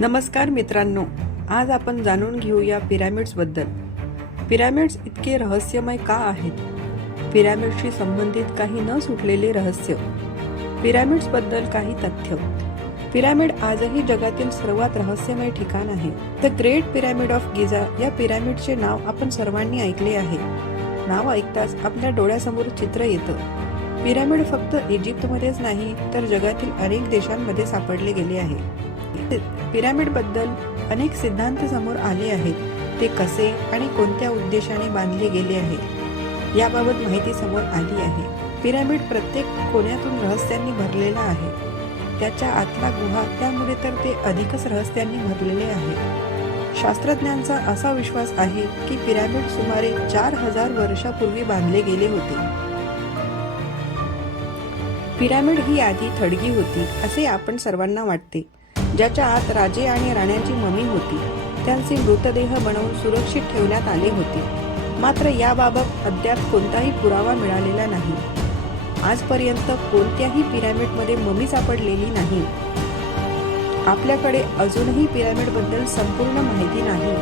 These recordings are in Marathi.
नमस्कार मित्रांनो, आज आपण जाणून घेऊया पिरॅमिड्सबद्दल. पिरॅमिड्स इतके रहस्यमय का आहेत? पिरॅमिड्सशी संबंधित काही न सुटलेले रहस्य. पिरॅमिड्सबद्दल काही तथ्य. पिरॅमिड आजही जगातील सर्वात रहस्यमय ठिकाण आहे. The great pyramid of Giza या पिरॅमिडचे नाव आपण सर्वांनी ऐकले आहे. नाव ऐकताच आपल्या डोळ्यासमोर चित्र येतं. पिरॅमिड फक्त इजिप्तमध्येच नाही तर जगातील अनेक देशांमध्ये सापडले गेले आहे. पिरॅमिडबद्दल अनेक सिद्धांत समोर आले आहेत. ते कसे आणि कोणत्या उद्देशाने बांधले गेले आहे याबाबत माहिती समोर आली आहे. पिरॅमिड प्रत्येक कोण्यातून रहस्यांनी भरलेला आहे. त्याच्या आतला गुहा त्यामुळे तर ते अधिकच रहस्यांनी भरलेले आहे. शास्त्रज्ञांचा असा विश्वास आहे की पिरॅमिड सुमारे 4000 वर्षापूर्वी बांधले गेले होते. पिरॅमिड ही आधी थडगी होती असे आपण सर्वांना वाटते, ज्याच्या आत राजे आणि राण्यांची ममी होती. त्यांचे मृतदेह बनवून सुरक्षित ठेवण्यात आले होते. मात्र याबाबत अद्याप कोणताही पुरावा मिळालेला नाही. आजपर्यंत कोणत्याही पिरॅमिडमध्ये ममी सापडलेली नाही. आपल्याकडे अजूनही पिरॅमिडबद्दल संपूर्ण माहिती नाही.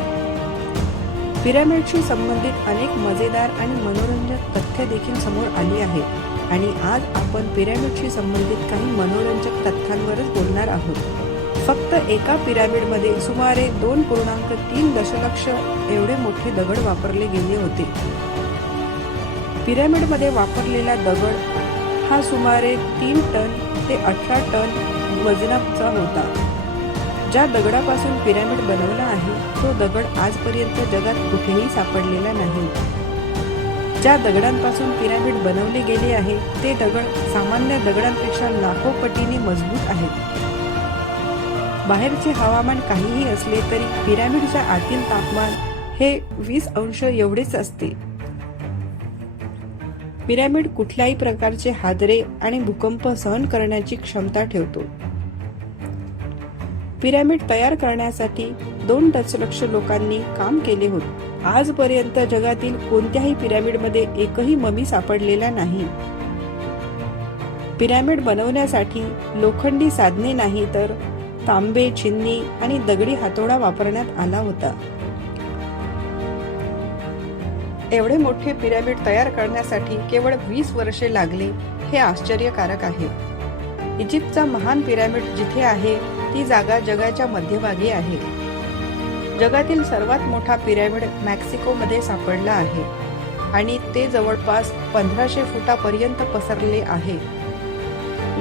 पिरॅमिडशी संबंधित अनेक मजेदार आणि मनोरंजक तथ्य देखील समोर आली आहेत आणि आज आपण पिरॅमिडशी संबंधित काही मनोरंजक तथ्यांवरच बोलणार आहोत. फक्त एका पिरॅमिडमध्ये सुमारे 2.3 दशलक्ष एवढे मोठे दगड वापरले गेले होते. पिरॅमिडमध्ये वापरलेला दगड हा सुमारे 3 टन ते 18 टन वजनाचा होता. ज्या दगडापासून पिरॅमिड बनवला आहे तो दगड आजपर्यंत जगात कुठेही सापडलेला नाही. ज्या दगडांपासून पिरॅमिड बनवले गेले आहे ते दगड सामान्य दगडांपेक्षा लाखो पटीने मजबूत आहेत. बाहेरचे हवामान काहीही असले तरी पिरॅमिडच्या आतील तापमान हे 20 अंश एवढेच असते. पिरॅमिड कुठल्याही प्रकारचे हादरे आणि भूकंप सहन करण्याची क्षमता ठेवतो. पिरॅमिड तयार करण्यासाठी 2 दशलक्ष लोकांनी काम केले होते. आजपर्यंत जगातील कोणत्याही पिरॅमिडमध्ये एकही ममी सापडलेला नाही. पिरॅमिड बनवण्यासाठी लोखंडी साधने नाही तर तांबे, चिन्नी आणि दगडी हातोडा वापरण्यात आला होता. एवढे मोठे पिरॅमिड तयार करण्यासाठी केवळ 20 वर्षे लागले हे आश्चर्यकारक आहे. इजिप्तचा महान पिरॅमिड जिथे आहे ती जागा जगाच्या मध्यभागी आहे. जगातील सर्वात मोठा पिरॅमिड मेक्सिकोमध्ये सापडला आहे आणि ते जवळपास 1500 फुटापर्यंत पसरले आहे.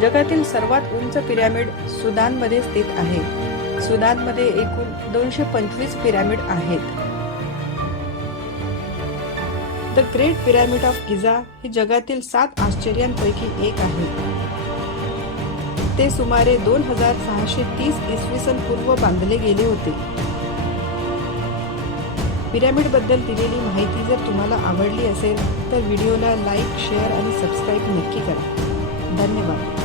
जगातील सर्वात उंच पिरॅमिड सुदानमध्ये स्थित आहे. सुदानमध्ये एकूण 225 पिरॅमिड आहेत. The great pyramid of Giza हे जगातील 7 आश्चर्यांपैकी एक आहे. ते सुमारे 2630 इसवी सन पूर्व बांधले गेले होते. पिरॅमिडबद्दल दिलेली माहिती जर तुम्हाला आवडली असेल तर व्हिडिओला लाईक, शेअर आणि सबस्क्राईब नक्की करा. धन्यवाद.